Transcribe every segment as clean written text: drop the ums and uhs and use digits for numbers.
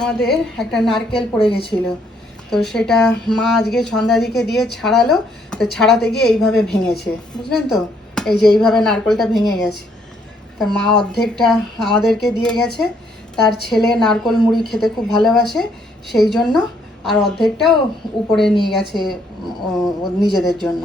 আমাদের একটা নারকেল পড়ে গেছিল, তো সেটা মা আজকে সন্ধ্যার দিকে দিয়ে ছাড়ালো। তো ছাড়াতে গিয়ে এইভাবে ভেঙেছে, বুঝলেন তো, এই যে এইভাবে নারকেলটা ভেঙে গেছে। তো মা অর্ধেকটা আমাদেরকে দিয়ে গেছে, তার ছেলে নারকেল মুড়ি খেতে খুব ভালোবাসে সেই জন্য, আর অর্ধেকটাও উপরে নিয়ে গেছে নিজেদের জন্য।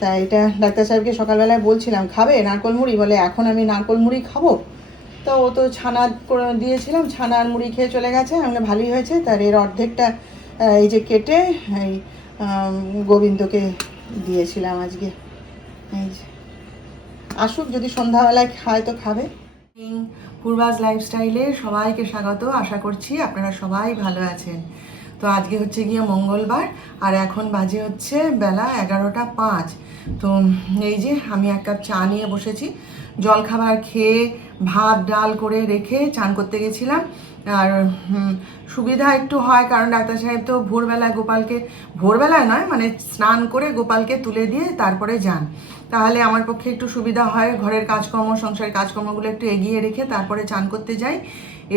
তা এটা ডাক্তার সাহেবকে সকালবেলায় বলছিলাম, খাবে নারকেল মুড়ি? বলে এখন আমি নারকেল মুড়ি খাবো? তো ও তো ছানা দিয়েছিলাম, ছানার মুড়ি খেয়ে চলে গেছে। আমরা ভালোই হয়েছে, তার এর অর্ধেকটা এই যে কেটে এই গোবিন্দকে দিয়েছিলাম আজকে। এই যে আসুক, যদি সন্ধ্যাবেলায় খায় তো খাবে। পূর্বাজ লাইফস্টাইলে সবাইকে স্বাগত। আশা করছি আপনারা সবাই ভালো আছেন। তো আজকে হচ্ছে গিয়ে মঙ্গলবার, আর এখন বাজে হচ্ছে বেলা 11টা 5। তো এই যে আমি এক কাপ চা নিয়ে বসেছি। জলখাবার খেয়ে ভাত ডাল করে রেখে চান করতে গেছিলাম। আর সুবিধা একটু হয়, কারণ ডাক্তার সাহেব তো ভোরবেলায় গোপালকে, ভোরবেলায় নয় মানে স্নান করে গোপালকে তুলে দিয়ে তারপরে যান। তাহলে আমার পক্ষে একটু সুবিধা হয়, ঘরের কাজকর্ম, সংসারের কাজকর্মগুলো একটু এগিয়ে রেখে তারপরে চান করতে যাই,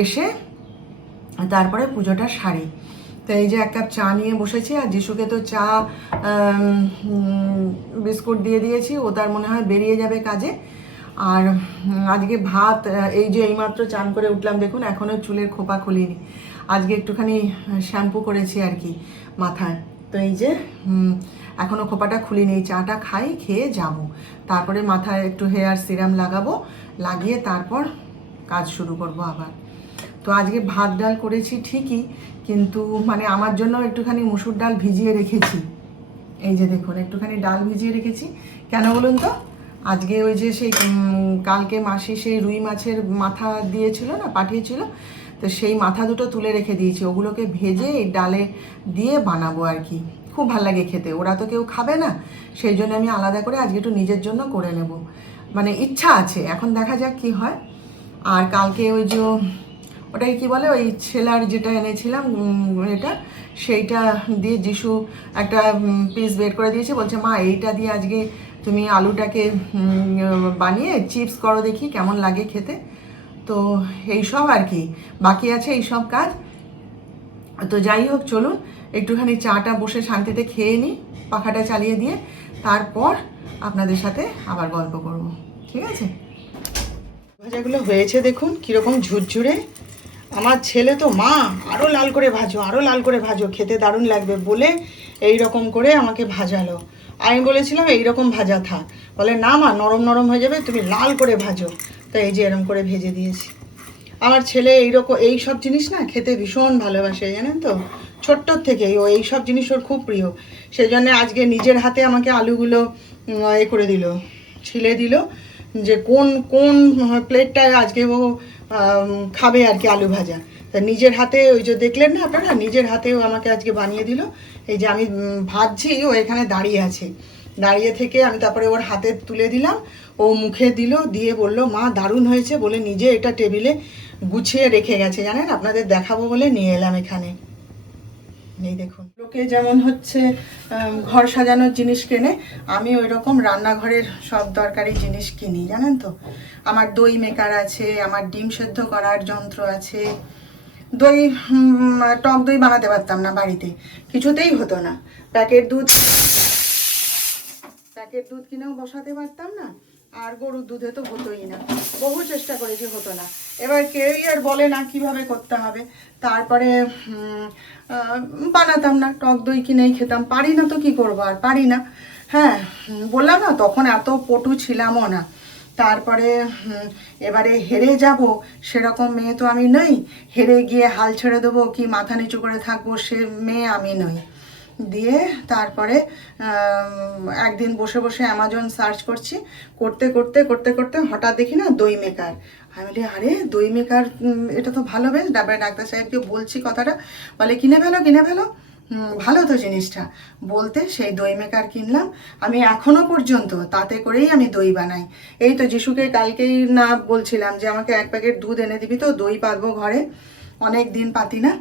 এসে তারপরে পুজোটা সারি। তো এই যে এক কাপ চা নিয়ে বসেছি, আর যিশুকে তো চা বিস্কুট দিয়ে দিয়েছি, ও তার মনে হয় বেরিয়ে যাবে কাজে। আর আজকে ভাত, এই যে এইমাত্র চান করে উঠলাম, দেখুন এখনও চুলের খোপা খুলিনি। আজকে একটুখানি শ্যাম্পু করেছি আর কি মাথায়। তো এই যে এখনও খোপাটা খুলিনি, চাটা খাই, খেয়ে যাব, তারপরে মাথায় একটু হেয়ার সিরাম লাগাবো, লাগিয়ে তারপর কাজ শুরু করব আবার। তো আজকে ভাত ডাল করেছি ঠিকই, কিন্তু মানে আমার জন্য একটুখানি মুসুর ডাল ভিজিয়ে রেখেছি। এই যে দেখুন একটুখানি ডাল ভিজিয়ে রেখেছি, কেন বলুন তো? আজকে ওই যে সেই কালকে মাসি সেই রুই মাছের মাথা দিয়েছিল না, পাঠিয়েছিল, তো সেই মাথা দুটো তুলে রেখে দিয়েছি, ওগুলোকে ভেজে এই ডালে দিয়ে বানাবো আর কি। খুব ভালো লাগে খেতে, ওরা তো কেউ খাবে না, সেই জন্য আমি আলাদা করে আজকে একটু নিজের জন্য করে নেব, মানে ইচ্ছা আছে, এখন দেখা যাক কি হয়। আর কালকে ওই যে ওটাই কি বলে, ওই ছেলার যেটা এনেছিলাম এটা, সেইটা দিয়ে যিশু একটা পিস বের করে দিয়েছে, বলছে মা এইটা দিয়ে আজকে তুমি আলুটাকে বানিয়ে চিপস করো, দেখি কেমন লাগে খেতে। তো এইসব আর কি বাকি আছে, এইসব কাজ। তো যাই হোক, চলুন একটুখানি চাটা বসে শান্তিতে খেয়ে নিই, পাখাটা চালিয়ে দিয়ে, তারপর আপনাদের সাথে আবার গল্প করব, ঠিক আছে? ভাজাগুলো হয়েছে দেখুন কীরকম ঝুরঝুরে। আমার ছেলে তো, মা আরও লাল করে ভাজো, আরও লাল করে ভাজো, খেতে দারুণ লাগবে বলে এই রকম করে আমাকে ভাজালো। আমি বলেছিলাম এই রকম ভাজা থাক, বলে না মা নরম নরম হয়ে যাবে, তুমি লাল করে ভাজো। তো এই যে এরকম করে ভেজে দিয়েছি। আমার ছেলে এইরকম এই সব জিনিস না খেতে ভীষণ ভালোবাসে, জানেন তো, ছোট্টোর থেকেই ও এই সব জিনিস ওর খুব প্রিয়। সেই জন্য আজকে নিজের হাতে আমাকে আলুগুলো এ করে দিল, ছিলে দিল, যে কোন কোন প্লেটটায় আজকে ও খাবে আর কি আলু ভাজা। তা নিজের হাতে, ওই যে দেখলেন না আপনারা, নিজের হাতেও আমাকে আজকে বানিয়ে দিল। এই যে আমি ভাজছি, ও এখানে দাঁড়িয়ে আছে, দাঁড়িয়ে থেকে আমি তারপরে ওর হাতে তুলে দিলাম, ও মুখে দিল, দিয়ে বলল মা দারুণ হয়েছে, বলে নিজে এটা টেবিলে গুছিয়ে রেখে গেছে, জানেন, আপনাদের দেখাবো বলে নিয়ে এলাম এখানে। এই দেখুন, লোকে যেমন হচ্ছে ঘর সাজানোর জিনিস কেনে, আমি ওই রকম রান্নাঘরের সব দরকারি জিনিস কিনি, জানেন তো। আমার দই মেকার আছে, আমার ডিম সেদ্ধ করার যন্ত্র আছে। দই, টক দই বানাতে পারতাম না বাড়িতে, কিছুতেই হতো না। প্যাকেট দুধ কিনেও বসাতে পারতাম না, আর গরুর দুধে তো হতোই না, বহু চেষ্টা করেছি, হতো না। এবার কেউই আর বলে না কিভাবে করতে হবে, তারপরে বানাতাম না, টক দই কিনেই খেতাম। পারি না তো কি করবো, আর পারি না। হ্যাঁ, বললাম না তখন এত পটু ছিলামও না, তারপরে এবারে হেরে যাব সেরকম মেয়ে তো আমি নই, হেরে গিয়ে হাল ছেড়ে দেবো কি মাথা নিচু করে থাকবো সে মেয়ে আমি নই। দিয়ে তারপরে একদিন বসে বসে অ্যামাজন সার্চ করছি, করতে করতে করতে করতে হঠাৎ দেখি না দই মেকার। আমি বলি আরে দই মেকার, এটা তো ভালো, বেশ। তারপরে ডাক্তার সাহেবকে বলছি কথাটা, বলে কিনে ফেলো কিনে ফেলো, ভালো তো জিনিসটা। বলতে সেই দই মেকার কিনলাম। আমি এখনো পর্যন্ত তাতে করেই আমি দই বানাই। এই তো যিশুকে কালকেই না বলছিলাম যে আমাকে 1 প্যাকেট দুধ এনে দিবি, তো দই পাতবো ঘরে, অনেক দিন পাতি না,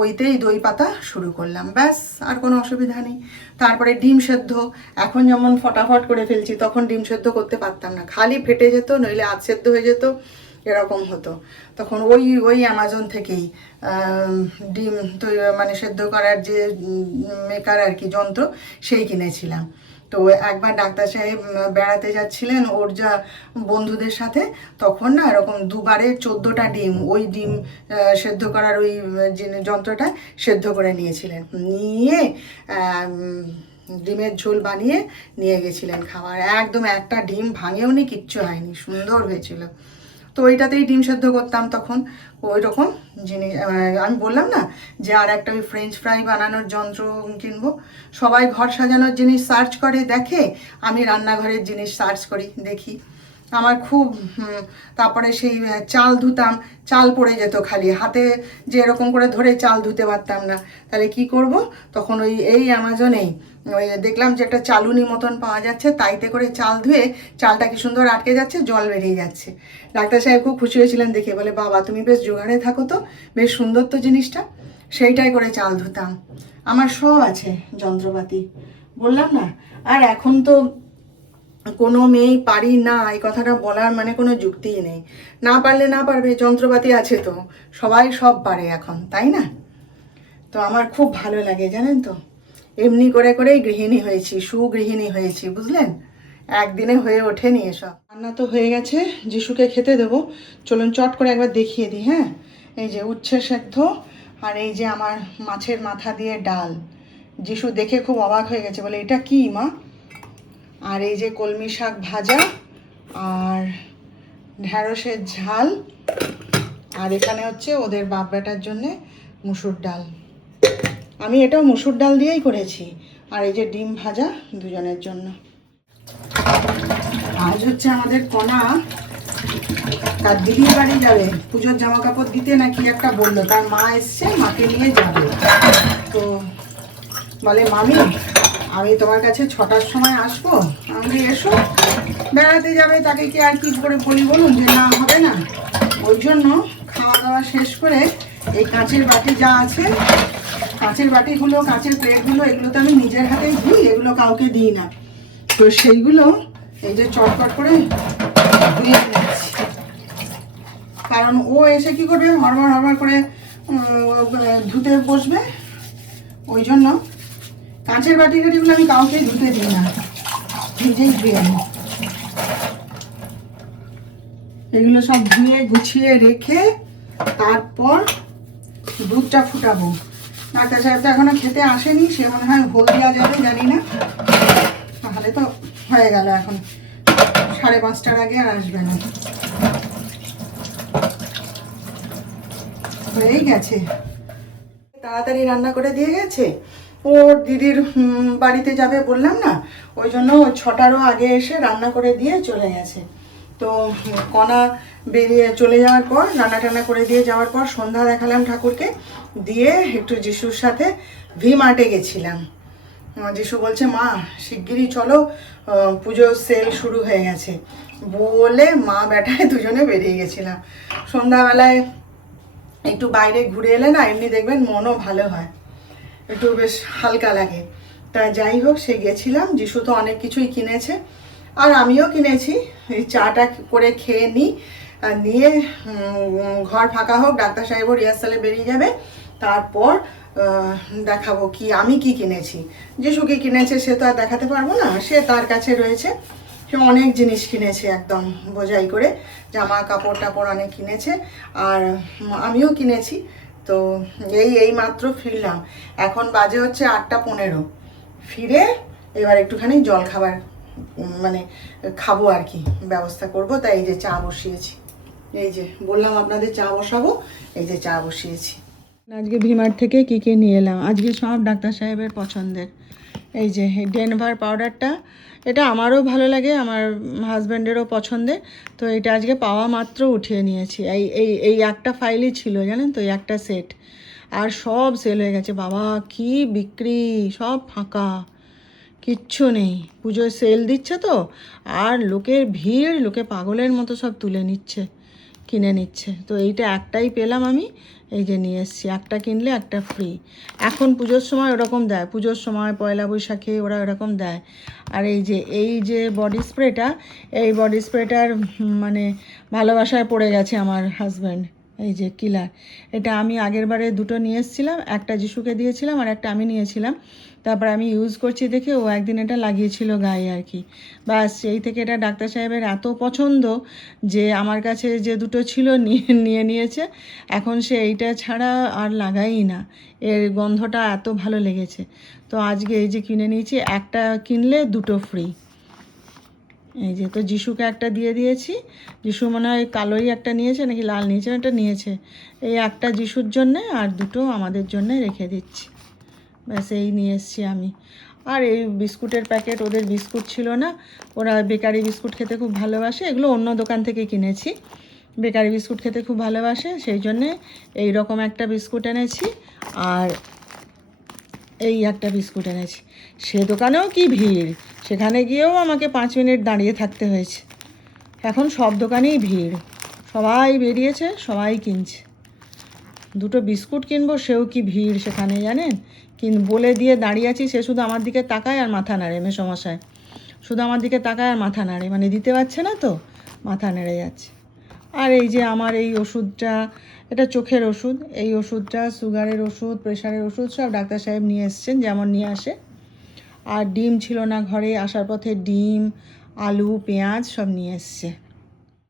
ওইতেই দই পাতা শুরু করলাম, ব্যাস, আর কোনো অসুবিধা নেই। তারপরে ডিম সেদ্ধ, এখন যেমন ফটাফট করে ফেলছি, তখন ডিম সেদ্ধ করতে পারতাম না, খালি ফেটে যেত, নইলে আধ সেদ্ধ হয়ে যেত, এরকম হতো। তখন ওই অ্যামাজন থেকেই ডিম মানে সেদ্ধ করার যে মেকার আর কি, যন্ত্র, সেই কিনেছিলাম। তো একবার ডাক্তার সাহেব বেড়াতে যাচ্ছিলেন ওর যা বন্ধুদের সাথে, তখন না এরকম দুবারে 14টা ডিম, ওই ডিম সেদ্ধ করার ওই যন্ত্রটা সেদ্ধ করে নিয়েছিলেন, নিয়ে ডিমের ঝোল বানিয়ে নিয়ে গেছিলেন খাবার। একদম একটা ডিম ভাঙেও নি, কিচ্ছু হয়নি, সুন্দর হয়েছিল। তো ওইটাতেই ডিম সেদ্ধ করতাম তখন। ওই রকম জিনিস আমি বললাম না যে আর একটা ওই ফ্রেঞ্চ ফ্রাই বানানোর যন্ত্র কিনবো। সবাই ঘর সাজানোর জিনিস সার্চ করে দেখে, আমি রান্নাঘরের জিনিস সার্চ করি দেখি। আমার খুব তারপরে সেই চাল ধুতাম, চাল পড়ে যেত খালি হাতে, যে এরকম করে ধরে চাল ধুতে পারতাম না। তাহলে কি করব, তখন এই অ্যামাজনেই ওই দেখলাম যে একটা চালুনি মতন পাওয়া যাচ্ছে, তাইতে করে চাল ধুয়ে চালটা কি সুন্দর আটকে যাচ্ছে, জল বেরিয়ে যাচ্ছে। ডাক্তার সাহেব খুব খুশি হয়েছিলেন দেখে, বলে বাবা তুমি বেশ জোগাড়ে থাকো তো, বেশ সুন্দর তো জিনিসটা। সেইটাই করে চাল ধুতাম। আমার সব আছে যন্ত্রপাতি, বললাম না। আর এখন তো কোনো মেয়েই পারি না এই কথাটা বলার মানে কোনো যুক্তিই নেই, না পারলে না পারবে, যন্ত্রপাতি আছে তো, সবাই সব পারে এখন, তাই না? তো আমার খুব ভালো লাগে জানেন তো, এমনি করে করেই গৃহিণী হয়েছি, সুগৃহিণী হয়েছি, বুঝলেন, একদিনে হয়ে ওঠেনি এসব। রান্না তো হয়ে গেছে, যিশুকে খেতে দেবো, চলুন চট করে একবার দেখিয়ে দিই। হ্যাঁ, এই যে উচ্ছে সেদ্ধ, আর এই যে আমার মাছের মাথা দিয়ে ডাল। যিশু দেখে খুব অবাক হয়ে গেছে, বলে এটা কি মা? আর এই যে কলমি শাক ভাজা, আর ঢ্যাঁড়সের ঝাল, আর এখানে হচ্ছে ওদের বাপ বেটার জন্যে মুসুর ডাল। আমি এটাও মুসুর ডাল দিয়েই করেছি। আর এই যে ডিম ভাজা দুজনের জন্য। আজ হচ্ছে আমাদের কণা তার দিদির বাড়ি যাবে, পুজোর জামা কাপড় দিতে না কি একটা বললো, তার মা এসছে, মাকে নিয়ে যাবে। তো বলে মামি আমি তোমার কাছে 6টার সময় আসবো। আমি এসো, বেড়াতে যাবে, তাকে কি আর কি করে বলি বলুন যে না হবে না। ওই জন্য খাওয়া দাওয়া শেষ করে এই কাঁচের বাটি যা আছে, কাঁচের বাটিগুলো, কাঁচের প্লেটগুলো, এগুলো তো আমি নিজের হাতেই ধুই, এগুলো কাউকে দিই না। তো সেইগুলো এই যে চটপট করে ধুয়ে নিচ্ছি, কারণ ও এসে কি করবে, হড়বড় হড়বড় করে ধুতে বসবে। ওই জন্য কাঁচের বাটি টাটিগুলো আমি কাউকে ধুতে দিই না, নিজেই ধুয়ে নিই। এগুলো সব ধুয়ে গুছিয়ে রেখে তারপর দুধটা ফুটাবো। ডাক্তার সাহেব তো এখনো খেতে আসেনি, সে মনে হয় হলদিয়া যাবে, জানি না। তাহলে তো হয়ে গেল, এখন 5:30টার আগে আর আসবে না, হয়েই গেছে। তাড়াতাড়ি রান্না করে দিয়ে গেছে, ওর দিদির বাড়িতে যাবে বললাম না, ওই জন্য 6টারও আগে এসে রান্না করে দিয়ে চলে গেছে। তো কণা বেরিয়ে চলে যাওয়ার পর, রান্না টান্না করে দিয়ে যাওয়ার পর সন্ধ্যা দেখালাম ঠাকুরকে, দিয়ে একটু যিশুর সাথে ভি মার্টে গেছিলাম। যিশু বলছে মা শিগগিরই চলো, পুজোর সেল শুরু হয়ে গেছে, বলে মা বেটায় দুজনে বেরিয়ে গেছিলাম। সন্ধ্যাবেলায় একটু বাইরে ঘুরে এলে না, এমনি দেখবেন মনও ভালো হয়, একটু বেশ হালকা লাগে। তা যাই হোক, সে গেছিলাম, যিশু তো অনেক কিছুই কিনেছে, আর আমিও কিনেছি। এই চাটা করে খেয়ে নিই, নিয়ে ঘর ফাঁকা হোক, ডাক্তার সাহেবও রিহার্সালে বেরিয়ে যাবে, তারপর দেখাবো কি আমি কি কিনেছি। যিশু কি কিনেছে সে তো আর দেখাতে পারবো না, সে তার কাছে রয়েছে, সে অনেক জিনিস কিনেছে, একদম বোঝাই করে জামা কাপড় টাপড় অনেক কিনেছে, আর আমিও কিনেছি। তো এই মাত্র ফিরলাম, এখন বাজে হচ্ছে 8টা 15। ফিরে এবার একটুখানি জল খাবার মানে খাবো আর কি, ব্যবস্থা করব। তাই এই যে চা বসিয়েছি, এই যে বললাম আপনাদের চা বসাবো, এই যে চা বসিয়েছি। আজকে ভিমার্ট থেকে কী কী নিয়ে এলাম, আজকে সব ডাক্তার সাহেবের পছন্দের। এই যে ডেনভার পাউডারটা, এটা আমারও ভালো লাগে, আমার হাজব্যান্ডেরও পছন্দের। তো এটা আজকে পাওয়া মাত্র উঠিয়ে নিয়েছি। এই এই এই একটা ফাইলই ছিল জানেন তো, এই একটা সেট, আর সব সেল হয়ে গেছে। বাবা কি বিক্রি, সব ফাঁকা, কিচ্ছু নেই। পুজোয় সেল দিচ্ছে তো, আর লোকের ভিড়, লোকে পাগলের মতো সব তুলে নিচ্ছে, কিনে নিচ্ছে। তো এইটা একটাই পেলাম আমি, এই যে নিয়ে এসেছি। একটা কিনলে একটা ফ্রি। এখন পুজোর সময় ওরকম দেয়, পুজোর সময় পয়লা বৈশাখে ওরা ওরকম দেয়। আর এই যে বডি স্প্রেটা, এই বডি স্প্রেটার মানে ভালোবাসায় পড়ে গেছে আমার হাজব্যান্ড। এই যে কিলার, এটা আমি আগের বারে দুটো নিয়ে এসেছিলাম, একটা যিশুকে দিয়েছিলাম আর একটা আমি নিয়েছিলাম। তারপর আমি ইউজ করছি দেখে ও একদিন এটা লাগিয়েছিল গায়ে আর কি। ব্যাস সেই থেকে এটা ডাক্তার সাহেবের এত পছন্দ যে আমার কাছে যে দুটো ছিল নিয়ে নিয়েছে। এখন সে এইটা ছাড়া আর লাগাই না, এর গন্ধটা এত ভালো লেগেছে। তো আজকে এই যে কিনে নিয়েছি, একটা কিনলে দুটো ফ্রি। এই যে তো যিশুকে একটা দিয়ে দিয়েছি, যিশু মনে হয় কালোই একটা নিয়েছে নাকি লাল নিয়েছে, এটা নিয়েছে। এই একটা যিশুর জন্যে আর দুটো আমাদের জন্যে রেখে দিচ্ছি। ব্যাস এই নিয়ে এসেছি আমি। আর এই বিস্কুটের প্যাকেট, ওদের বিস্কুট ছিল না, ওরা বেকারি বিস্কুট খেতে খুব ভালোবাসে, এগুলো অন্য দোকান থেকে কিনেছি। বেকারি বিস্কুট খেতে খুব ভালোবাসে, সেই জন্যে এই রকম একটা বিস্কুট এনেছি, আর এই একটা বিস্কুট এনেছি। সে দোকানেও কি ভিড়, সেখানে গিয়েও আমাকে 5 মিনিট দাঁড়িয়ে থাকতে হয়েছে। এখন সব দোকানেই ভিড়, সবাই বেরিয়েছে, সবাই কিনছে। দুটো বিস্কুট কিনবো, সেও কি ভিড় সেখানে জানেন। বলে দিয়ে দাঁড়িয়ে আছি, সে শুধু আমার দিকে তাকায় আর মাথা নাড়ে, মেসোমশাই শুধু আমার দিকে তাকায় আর মাথা নাড়ে, মানে দিতে পারছে না তো, মাথা নেড়ে যাচ্ছে। আর এই যে আমার এই ওষুধটা, এটা চোখের ওষুধ, এই ওষুধটা সুগারের ওষুধ, প্রেশারের ওষুধ সব ডাক্তার সাহেব নিয়ে এসছেন, যেমন নিয়ে আসে। আর ডিম ছিল না ঘরে, আসার পথে ডিম, আলু, পেঁয়াজ সব নিয়ে এসছে।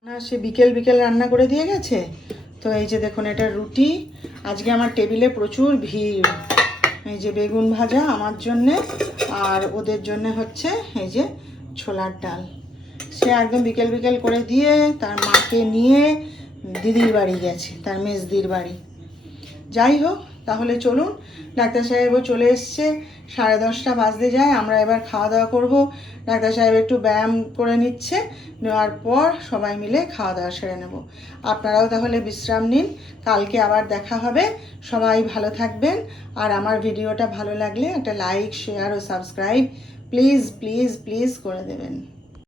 না, সে বিকেল বিকেল রান্না করে দিয়ে গেছে। তো এই যে দেখুন, এটা রুটি। আজকে আমার টেবিলে প্রচুর ভিড়। এই যে বেগুন ভাজা আমার জন্যে, আর ওদের জন্যে হচ্ছে এই যে ছোলার ডাল। সে একদম বিকেল বিকেল করে দিয়ে তার মাকে নিয়ে দিদির বাড়ি গেছে, তার মেজদির বাড়ি। যাই হোক, তাহলে চলুন, ডাক্তার সাহেবও চলে এসছে, 10:30 বাজতে যায়। আমরা এবার খাওয়া দাওয়া করবো। ডাক্তার সাহেব একটু ব্যায়াম করে নিচ্ছে, নেওয়ার পর সবাই মিলে খাওয়া দাওয়া সেরে নেব। আপনারাও তাহলে বিশ্রাম নিন, কালকে আবার দেখা হবে। সবাই ভালো থাকবেন, আর আমার ভিডিওটা ভালো লাগলে একটা লাইক, শেয়ার ও সাবস্ক্রাইব প্লিজ প্লিজ প্লিজ করে দেবেন।